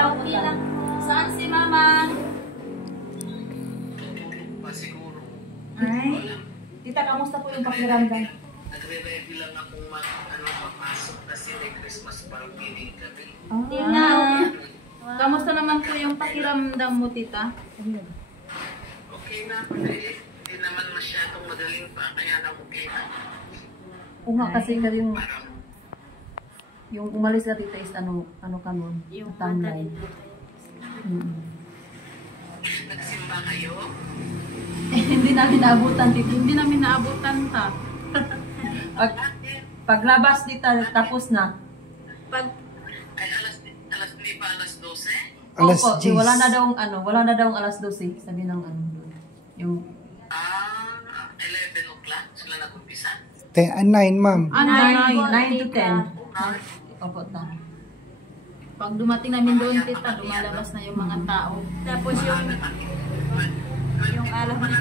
Okay lang po. Saan si Mama? Siguro. Ay. Tita, kamusta po yung pakiramdam? Nagre-ready lang akong papasok kasi may Christmas party kami. Tita, kamusta naman po yung pakiramdam mo, Tita? Okay na. Hindi naman masyadong madaling pa. Kaya na okay na. Oo nga, kasi yung umalis na tita is ano ka nun? Yung timeline. Nagsimba kayo? Hindi namin naabutan tita. Hindi namin naabutan ta. Paglabas tita, tapos na. Ay, alas 10 pa, alas 12? Alas Opo, 10. wala na daw alas 12, sabi ng yung 11 o'clock sila nag-umpisa. 9, ma'am. 9 to 10. Opo, ta. Pag dumating namin doon, Tita, lumalabas na yung mga tao. Tapos yung alam mo na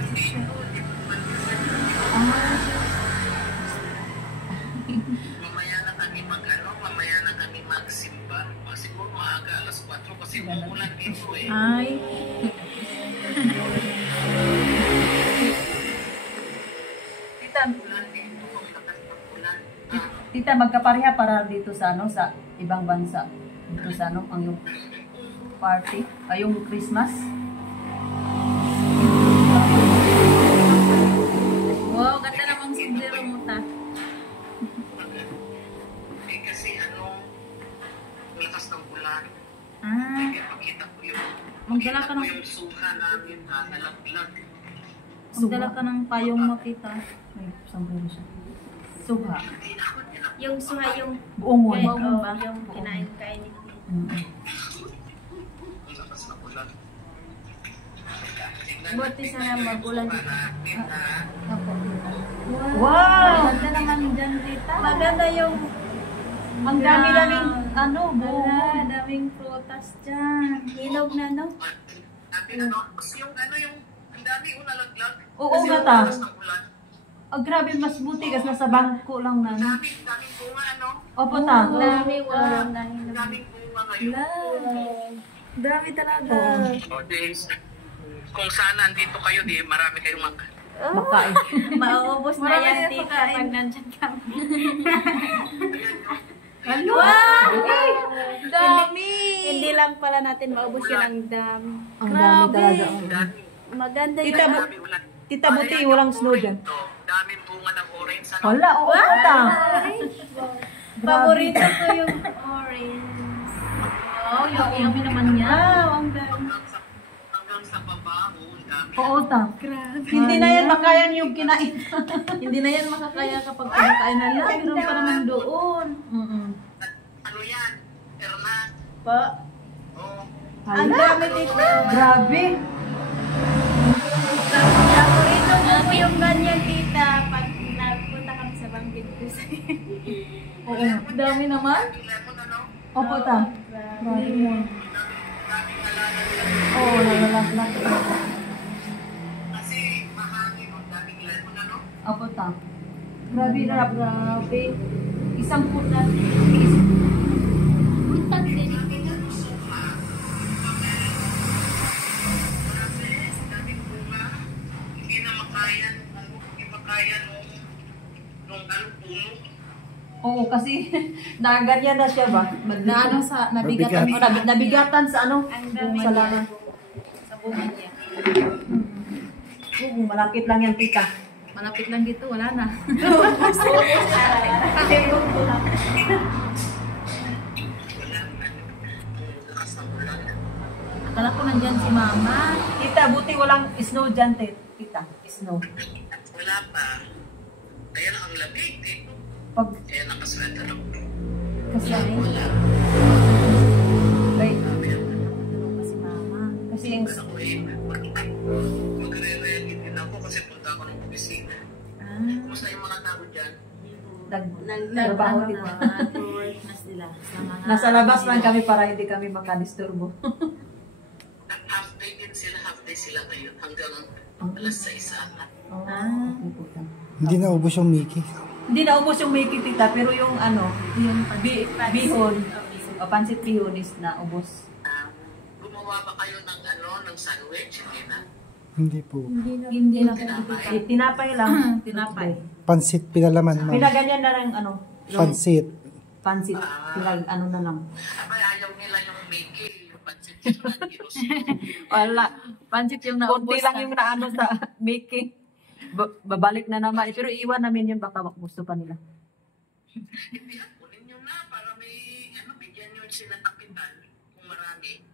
mamaya na kami magsimba. Siguro maaga, alas 4 kasi umuulan dito eh. Ay. Tita, magkapareha para dito sa sa ibang bansa. Dito sa ang yung party, ay yung Christmas. Wow, ganda namang sombrero mo, ta. Kasi lakas ng ulan. Ah, Pakita ko yung magdala ka ng suha namin na nalaglag. magdala ka ng payong mo, Tita. Ay, sombrero siya. Suha. Yung suha, yung Buong Buong one. ba? yung kinain-kain ni Lakas ng ulan. Buti sana magulan. Opo. Wow! Ganda naman dyan, Tita. Maganda yung Ang dami-daming buo. Wala, daming prutas dyan. hinog na, no? Sabi na yung ang dami nalaglag. Oo Kasi nga ta. lakas ng ulan. Grabe, mas buti kasi nasa bangko lang na. Daming bunga Opo, ta. Dami, walang dahil. Daming bunga ngayon. Dami talaga. Kung sana andito kayo, di marami kayong Makain. Maubos na Marami yan, na tita, pagkain. pag nandyan kami. Ano? Dami! Hindi lang pala natin maubos yun ang dami. Ang dami talaga. Maganda Tita, yung... Tita, buti walang snow dyan. Daming bunga ng orange. Wala, oo, ta. Paborito ko yung orange. Oh, yung yummy naman yan. Wow, ang dami. Hanggang sa baba, dami. Oo, ta. Hindi na yan makayan yung kinain. Hindi na yan makakaya kapag pinakain na lang. Meron pa naman doon. Ano yan? Ternas. Pa. Oh. Ang dami dito. Grabe. Paborito ko yung ganyan, tita, pag nagpunta kami sa Banggit Cruz. Oo, dami naman. Lemon ano? Opo, ta. Grabe mo. Oo, nalalaglag. Kasi mahangin. Daming lemon ano? Opo, ta. Grabe na, grabe. Isang putan. Puntan din. Daming bunga. Hindi na makayan. Hindi makayan nung puno. Oo, kasi ganyan na siya ba? Nabigatan. Nabigatan sa Ang dami sa lana. Sa bungad niya. Oo, malapit lang yan, tita. Malapit lang dito, wala na. Akala ko nandyan si Mama. Tita, buti walang snow dyan, tita. Snow. Wala pa. Kaya lang ang lamig eh. Pag, Kaya nakasweater ako. kasi, Wala. ay, Si Mama. kasi yung, Ako eh. Magre-ready din ako kasi punta ako ng opisina. Kumusta yung mga tao dyan? nagtrabaho, di ba? Work na sila. Sa mga Nasa labas lang kami para hindi kami makadisturbo. Half day din sila, half day sila ngayon hanggang alas 6 ata. Okay po, ta. Hindi na ubos yung Mickey. Hindi naubos yung Mickey, tita, pero yung yung bihon, o pansit bihon is naubos. Gumagawa ba kayo ng ng sandwich? Hindi na. Hindi po. Hindi na po. Eh, tinapay lang. Tinapay. Pansit pinalaman, ma'am. Pinaganyan na lang yung Pansit. pansit. Ano na lang. Abay, ayaw nila yung Mickey, yung pancit yung gilos. Wala. Pancit yung naubos Kunti lang yung naano sa making. Babalik na naman. Pero iwan namin yun. Baka gusto pa nila. Hindi, kunin nyo na para may, bigyan nyo sila kapital kung marami.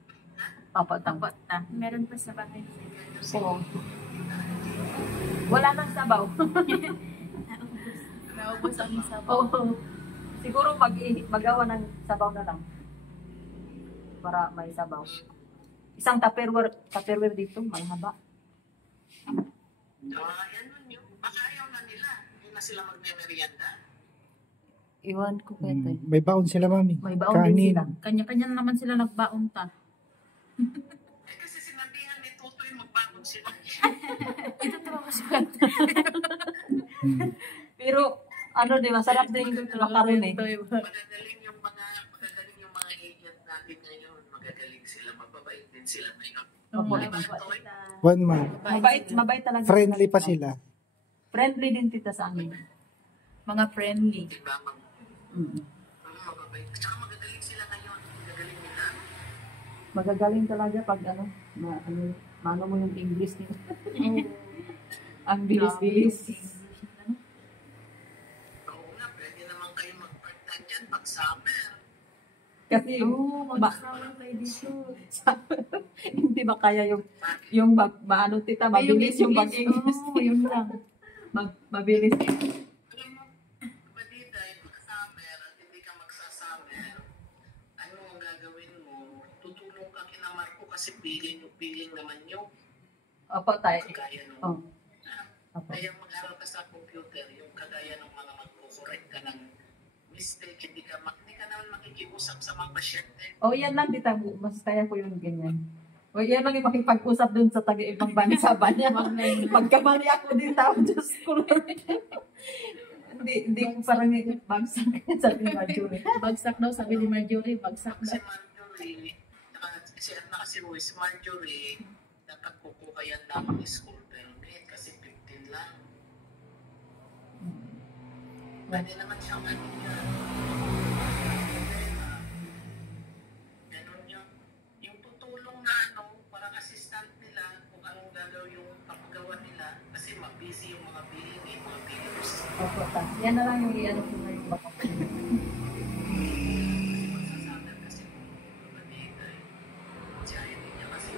Papa, Tapot na. Meron pa sa bahay. Oo. Wala nang sabaw. Naubos ang sabaw. Oo. Siguro magawa ng sabaw na lang. Para may sabaw. Isang tupperware dito, malahaba. Yan nun yun. Baka ayaw na nila. Hindi na sila magme-merienda. Iwan ko kaya tayo. May baon sila, mami. May baon din sila. Kanya-kanya na naman sila nagbaon ta. Kasi sinabihan ni Tutoy magbagon sila. Ito talaga siya. Pero, di masarap din yung makaroon eh. Magagaling yung mga agent natin ngayon. Magagaling sila. Mababait din sila ngayon. Opo. Di ba, Toy? One, ma'am. Mabait talaga. Friendly pa sila. Friendly din tita sa amin. Mga friendly. Di ba, mababait. Tsaka magagaling sila ngayon. Magagaling nila. Magagaling talaga pag mano mo yung English nila. Ang bilis-bilis. Oo nga, pwede naman kayo mag-part-time dyan pag summer. Kasi Mag-flower kayo dito. hindi ba kaya yung tita, mabilis yung mag-English. Oo, yun lang. Mabilis. Alam mo, Madida, pag summer at hindi ka magsasummer, ano ang gagawin mo? Tutulong ka kina Marco kasi piling naman yun. Opo, tayo. Kagaya nung, Oh. Opo. kaya mag-aral ka sa computer, yung kagaya ng mga magkukorek ka ng mistake, hindi ka naman makikiusap sa mga pasyente. Yan lang, tita. Mas kaya ko yung ganyan. Yan lang yung makipag-usap dun sa taga-ibang bansa ba niya. Pagkamali ako din tao, Diyos ko. Hindi ko parang bagsak, sabi ni Marjorie. Bagsak daw, sabi ni Marjorie. Bagsak Kasi daw. Marjorie, si Marjorie, dapat kukuha yan lamang school permit kasi 15 lang. Pwede naman siyang yan. Ganon yun. Yung tutulong na parang assistant nila kung anong gagawin yung papagawa nila kasi busy yung mga billing, mga billers. Opo, yan na lang yung iano ko na yung baka. Magsasabi kasi Madida, si Irene niya kasi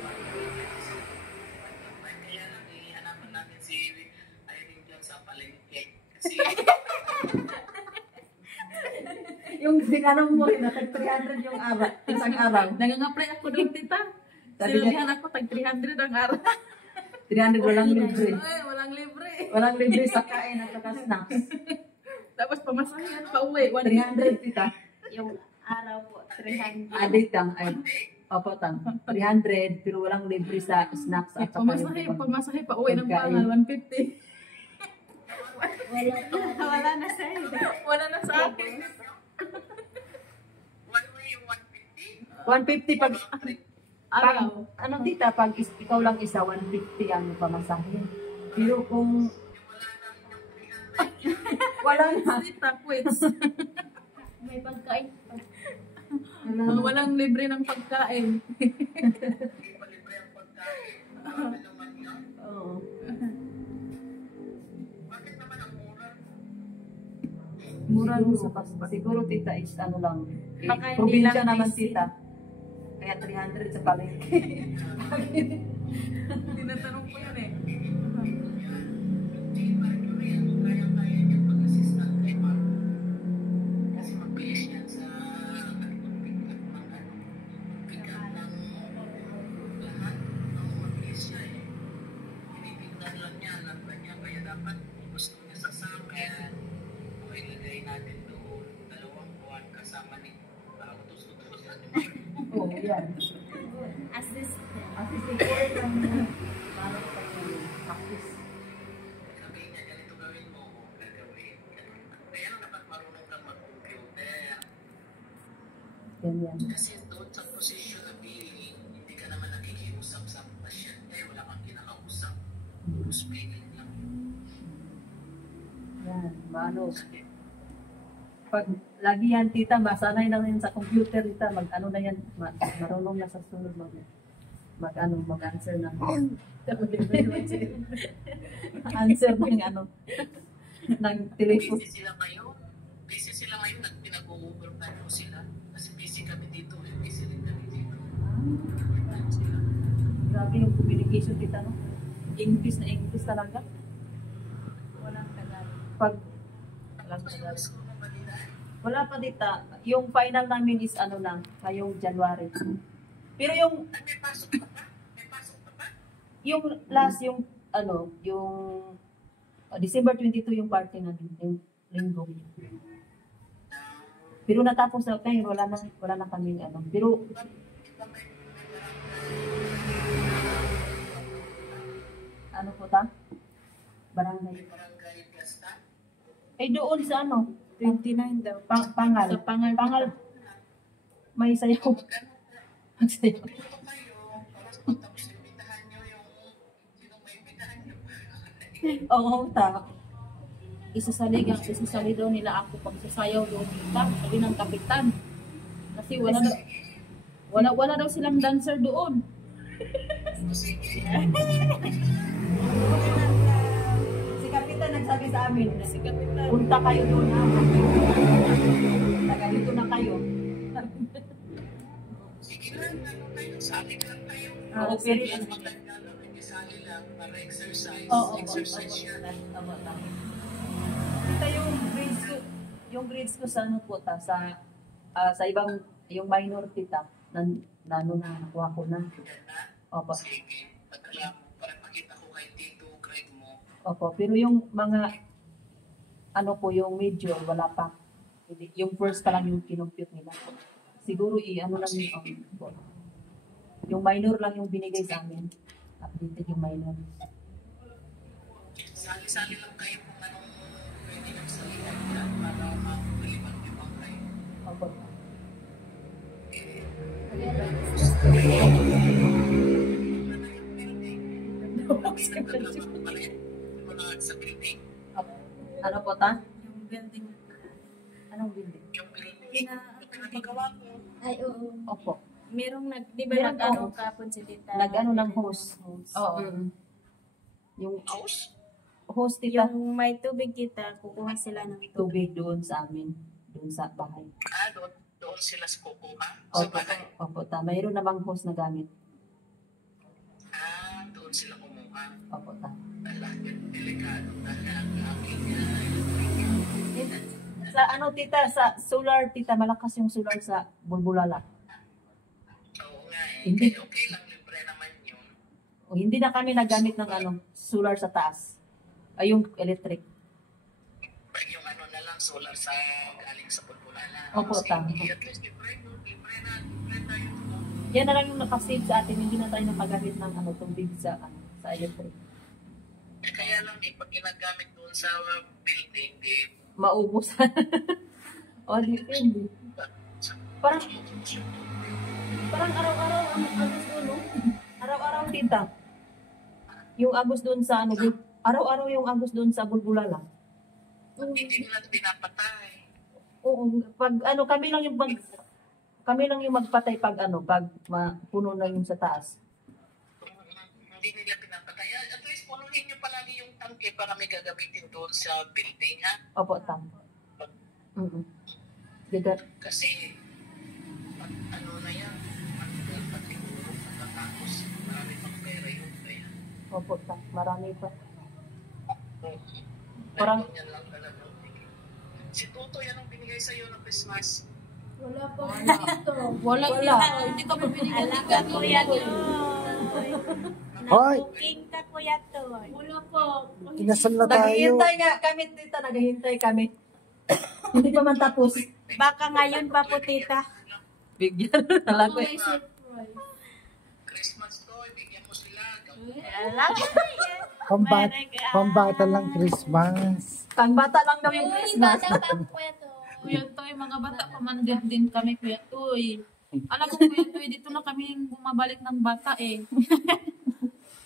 kaya lang ihanapan natin si Irene dyan sa palengke. Kasi Yung dinanong mo rin, tag 300 yung isang araw. Nangangapray ako doon, tita. Sabi niya- Sinabihan ako, tag 300 ang araw. 300 walang libre. Ay, walang libre. Walang libre sa kain at saka snacks. Tapos pamasahin pa uwi. 300 tita. Yung araw po, 300. Adik tang, opo tang. 300 pero walang libre sa snacks at saka Pamasahe pa uwi ng Pagkain. pangal, 150. Wala na sa'yo. Wala na sa akin. one way yung 150. 150 pag Araw. anong tita pag ikaw lang isa 150 ang pamasahe. Pero kung wala na, Tita, quits. May pagkain pa. Walang libre ng pagkain. Hindi pa libre ang pagkain. Marami naman yan. oo. Bakit naman ang mura? Mura doon sa pas. Siguro tita is ano lang. Baka hindi Probinsya lang naman busy. tita. Kaya 300 sa palengke. Tinatanong ko yan eh. Si Marjorie, kaya-kaya niya pag-assistant kay Mark. Kasi mabilis yan sa pick-up ng lahat. Mabilis siya eh. Tinitignan lang niya, alam ba niya, kaya dapat gusto niya sa summer. O ilagay natin doon, 2 buwan kasama ni utos-utos at Oo, yan. Assistant. At siguro lang para practice. sabihin niya, ganito gawin mo, gagawin. Kaya lang dapat marunong kang mag-computer. Yan yan. Kasi doon sa position na billing, hindi ka naman kinakausap sa pasyente, wala kang kinakausap. Puro spelling lang. Yan, maano. Pag lagi yan, tita, masanay na yan sa computer, tita, mag-ano na yan, marunong na sa sunod, mag-answer na. Answer ng ano, ng telephone. Busy sila ngayon, pinag-overtime ko sila. Kasi busy kami dito, busy rin kami dito. Overtime sila. Grabe yung communication, tita, no? English na English talaga. Walang Tagalog. Pag, wala pa dita, yung final namin is ano lang, ngayong January. Pero yung, May pasok pa ba? May pasok pa ba? yung last, yung, ano, yung, December 22 yung party namin, yung linggo. Pero natapos na kayo, wala na kaming ano. Pero, ano po ta? Barangay. Barangay Gasta. Eh doon sa ano? 29 daw. Pangal. Sa Pangal. May sayaw. Magsayaw. Dito kayo, tapos imbitahan nyo yung sinong may imbitahan nyo. Oo, ta. Isasali daw nila ako pag sasayaw doon dito. Sabi ng kapitan. Kasi wala daw silang dancer doon. Si Kapitan nagsabi sa amin, Si kapitan. punta kayo doon ha. Taga dito na kayo. Sige lang, ano kayo, sali lang kayo. Oo, pero Yan maganda lang, isali lang para exercise. Oo, Exercise yun. Tama. Kita yung grades ko sa ano po ta, sa ibang, yung minor tita, na nakuha ko na. Yan na. Opo. Sige, padala mo para makita ko kay Tito, grade mo. Opo, pero yung mga ano po, yung major, wala pa. Yung first pa lang yung kinumpute nila. Siguro ano lang yung yung minor lang yung binigay sa amin. Updated yung minor. Sali-sali lang kayo kung anong pwede ng salita yan para makapalibang-libang kayo. Opo. Mga sa building. Ano po ta? Yung building. Anong building? Yung building. Yung pinapagawa ko. Ay, oo. Opo. Merong di ba Meron nag-ano po. kapon si tita? Nag-ano ng host. Oo. Yung House? host tita, Yung may tubig tita, kukuha sila ng tubig. tubig doon sa amin. Doon sa bahay. Doon sila sa kukuha? Sa Opo, bahay? opo ta. Mayroon namang host na gamit. Doon sila kumuha. Opo ta. Ala, delikado na ang aking Sa ano tita, sa solar tita, malakas yung solar sa Bulbulala. Oo nga eh. Hindi. Okay lang, libre naman yun. O, hindi na kami nagamit ng ano, solar sa taas. Ay, yung electric. Yung ano na lang, solar sa galing sa Bulbulana. Opo, tama. At least libre tayo. Yan na lang yung nakasave sa atin, hindi na tayo nakagamit ng ano, tubig sa electric. Kaya lang pag ginagamit doon sa building, Maubos. O, depende. Parang araw-araw ang agos doon, no? Araw-araw tita. Yung agos doon sa ano, araw-araw yung agos doon sa Bulbulala. hindi nila pinapatay. Oo, pag ano, kami lang yung magpatay pag ano, pag puno na yung sa taas. Hindi nila pinapatay. At least punuhin nyo palagi yung tangke para may gagamitin doon sa building, ha? Opo, tam. Diga, Kasi, ano na yan, pagtiguro, pagkatapos, marami pang pera yun. Kaya, opo, tam. Marami pa. Parang- yan lang talaga. Si Tuto, yan ang binigay sa'yo ng Christmas. Wala po. Wala. Hindi ka pa binigyan Alam ka kuya to. Hoy! Booking ka kuya to. Wala po. Kinasal na tayo. Naghihintay nga kami, tita. Naghihintay kami. Hindi pa man tapos. Baka ngayon pa po tita. Bigyan talaga. Christmas to, ibigyan mo sila. Alam. Pambata lang Christmas. Pangbata lang daw yung Christmas. Kuya Toy, mga bata pa man din kami, Kuya Toy. Alam ko kuya Toy, dito na kami bumabalik ng bata eh.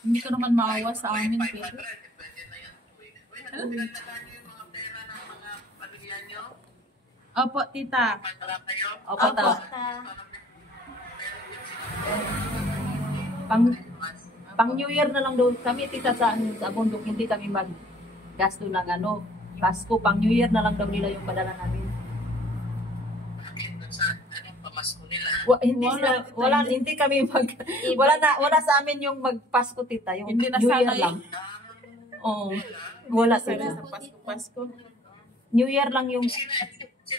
Hindi ko naman maawa sa amin. 500, Kuya. pwede na yan. Uy, nagdadala niyo yung mga pera ng mga pamilya niyo? Opo, tita. Magdala kayo? Opo, ta. Ta. Pang New Year na lang doon kami, tita, sa bundok, hindi kami maggasto ng ano, Pasko. Pang New Year na lang daw nila yung padala namin. Bakit? Saan? Anong pamasko nila? Hindi kami wala sa amin yung magpasko, tita, yung Hindi na New Year sanay. lang. Oo. Wala Sana sila. sa Pasko. New Year lang yung Sina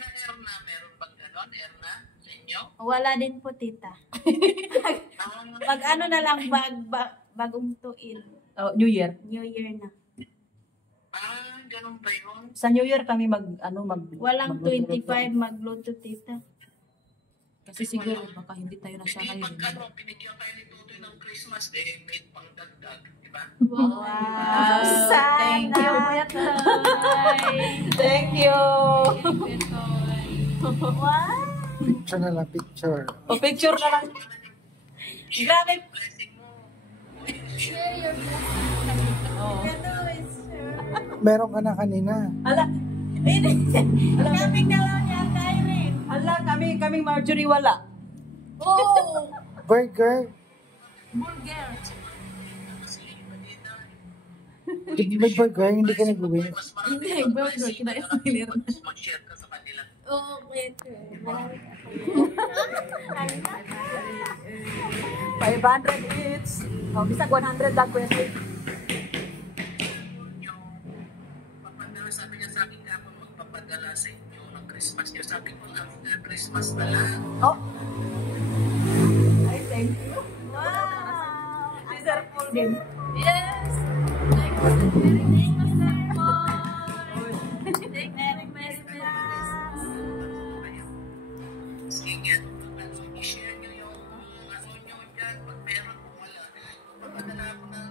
Erna, meron bang ganon? Erna? Sa inyo? Wala din po, tita. Pag ano na lang, bagong tuin. New Year. New Year na. Ganon ba yun? Sa New Year kami mag Walang magluto-luto. 25 magluto, tita. Kasi siguro baka hindi tayo Hindi, nasanay. pag din. ano, binigyan kayo ni Tutoy ng Christmas, may pangdagdag, di ba? Wow. Thank you, Kuya Toy. Thank you. Wow. Picture na lang, picture. O picture na lang. Grabe. Blessing mo. Meron ka na kanina. Ala, Kaming dalaw niya tayo eh. ala kami Marjorie wala. Oh! Burger. Burger. May burger, hindi ka nag-uwi. Hindi, burger. Kinain mo nila. Mag-share ka sa kanila. Okay. 500 each. O, bisag 100 lang, Kuya Toy. Papadala, sabi niya sa akin kapag magpapadala sa inyo ng Christmas niyo. Sabi ko, after Christmas na lang. Oh. Ay, thank you. Wow. Sister Paul din. Yes! Merry Christmas po. Merry Christmas. Sige nga, i-share niyo yung ano niyo dyan. Pag meron kung wala, papadala ko ng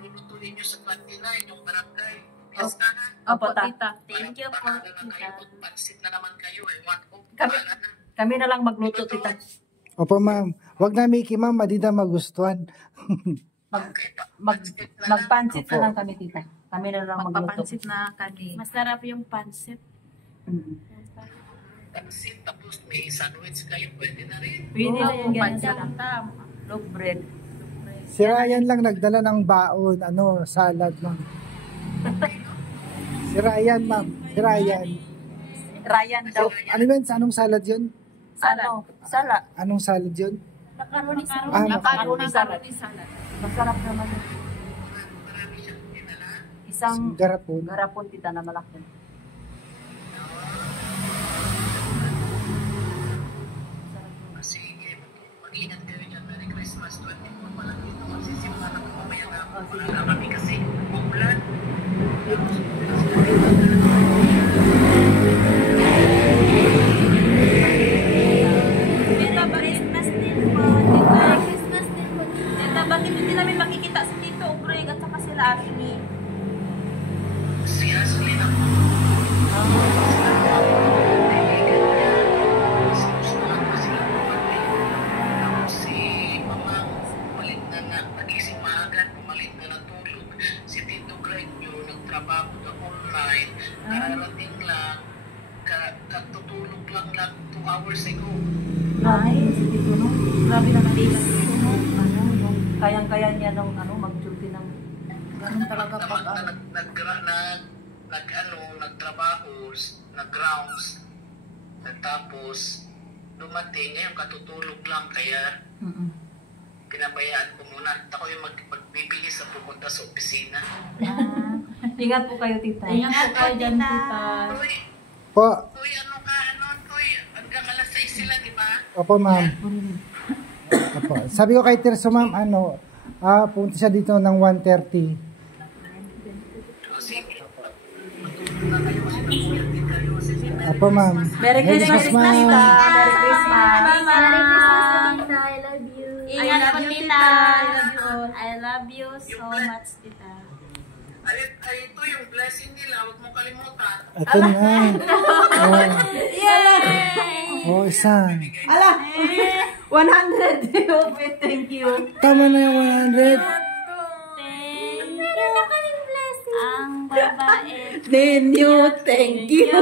lulutuin niyo sa 29, yung barangay. Yes ka na? Opo, ta. tita. Thank you po, Bahala na tita. kayo. Pansit na naman kayo eh. One cook. Kami- Bahala na. Kami na lang magluto, tita. Opo, ma'am. Wag na Mickey, ma'am. Hindi na magustuhan. Magpansit na lang kami, tita. Kami na lang magluto. Magpapansit na kami. Masarap yung pancit. Mm. Pansit, tapos may sandwich kayo. Pwede na rin. Pwede na yung Pansit ganyan. tam. Loaf bread. Si Ryan lang nagdala ng baon. Salad, ma'am. Si Ryan, ma'am. Si Ryan. Ryan daw. Ano yun? Anong salad yun? Ano? Sala. Anong salad yun? Macaroni sa Macaroni salad. salad. Masarap naman yun. Marami siyang dinala. Isang Garapon. garapon, tita, na malaki. Sige, mag-ingat kayo dyan. Merry Christmas. 24 pa lang dito. Magsisimula na mamaya na ako. Wala kami kasi umulan. Tita, Christmas din po. Merry Christmas din po. Tita, bakit hindi namin makikita si Tito Ubreg at saka sila Ashley? Si Ashley na po. Si Mamang, pumalit na nagising maaga, pumalit na natulog. Si Tito Greg yung nagtrabaho na online, kararating lang, katutulog lang 2 hours ago. Nice. Dito, no? Grabe naman din. Yung kayang-kaya niya nung mag-duty ng Ganun talaga pag nagtrabaho, nag-grounds, tapos dumating, ngayon katutulog lang, kaya pinabayaan ko muna. Ako yung magbibili sa pumunta sa opisina. Ingat po kayo, tita. Ingat po kayo dyan, tita. Uy, Po. ano ka, Uy, hanggang alas 6 sila, di ba? Opo, ma'am. Opo. Sabi ko kay Tirso, ma'am, punta siya dito ng 1:30. O, sige. Magtutulog na kayo, kasi nagpuyat din kayo. Opo, ma'am. Merry Christmas, ma'am. tita. Merry Christmas. Merry Christmas, tita. I love you. Ingat po, tita. I love you all. I love you so much, tita. Ay, ito yung blessing nila. Huwag mo kalimutan. Ito na. Yay! Oh, isa. Ala! 100. Okay, thank you. Tama na yung 100. Thank you. Ang babae. Ninyo, thank you.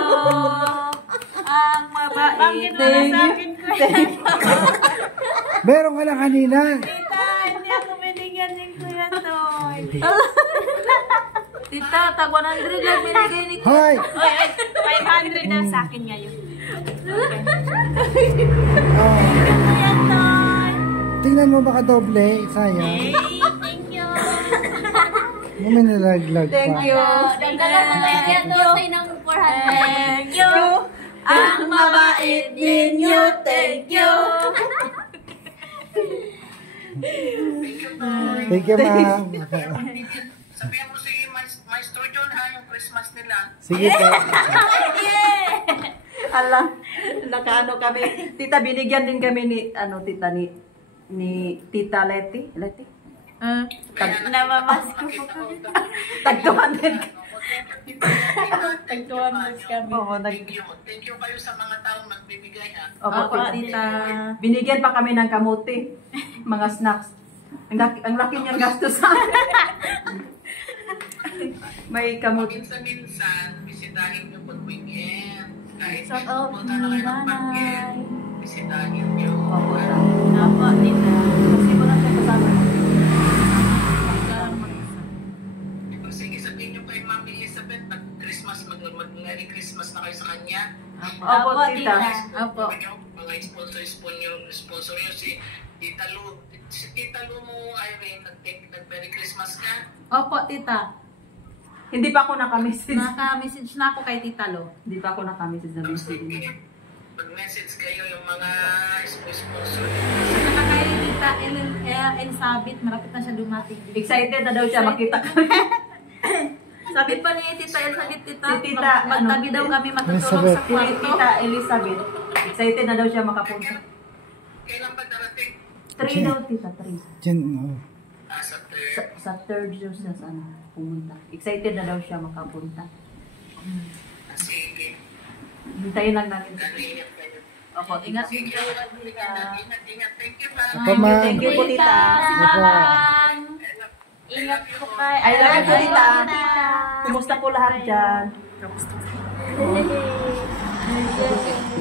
Ang babae. Bakit wala sa akin ko yan? Meron ka na kanina. Tita, hindi ako binigyan ni Kuya Toy. Tita, tag 100 lang binigay ni Hoy! Oy, 500 na sa akin ngayon. Oh, Kuya Toy. tingnan mo baka doble. Sayang. Hey, thank you. May nalaglag pa. Thank you. Dagdagan mo kay Kuya Toy ng 400. Thank you. Ang mabait ninyo, thank you. Thank you, ma'am. Sabihan mo si Maestro John ha, yung Christmas nila. Sige po. Ala, nakaano kami. Tita, binigyan din kami ni, tita, ni Tita Leti. Leti? Namamasko po kami. Tagtuhan din. Tagtuhan mo kami. Oo, Thank you kayo sa mga taong nagbibigay ha. Opo, Opo, tita. tita. Binigyan pa kami ng kamuti. Mga snacks. Ang laki niyang gastos sa akin. May kamuti. Minsan-minsan, bisitahin yung pag-weekend. Kahit Shout out pumunta na kayo ng nanay. pag-weekend, bisitahin nyo. Opo, Apo, tita. kasi wala siya kasama. Sige, sabihin nyo kay Ma'am Elizabeth, mag-Christmas, mag-Merry Christmas na kayo sa kanya. Opo, tita. Opo. Mga sponsor nyo, si Tita Lu. Si Tita Lu mo, Irene, nag-Merry Christmas ka. Opo, tita. Hindi pa ako nakamessage. Naka-message na ako kay Tita Lo. Hindi pa ako nakamessage na message niya. Pag-message kayo yung mga sponsor. Saka kay Tita Elizabeth, malapit na siya dumating. Excited na daw siya makita kami. Sabi pa ni Tita Elizabeth, tita, Si Tita, magtabi daw kami matutulog Elizabeth. sa Si kwarto. Tita Elizabeth. Excited na daw siya makapunta. Kailan ba darating? 3 daw, tita, 3. Diyan, oh. Sa third. Sa third daw siya pumunta. Excited na daw siya makapunta. Sige. Hintayin lang natin. Ingat kayo. Opo, Ingat din kayo, tita. Ingat. Thank you, ma'am. Opo, ma'am. Thank you po, tita. Salamat. Ingat po kayo. I love you, tita. Tita. Kumusta po lahat dyan? Hey.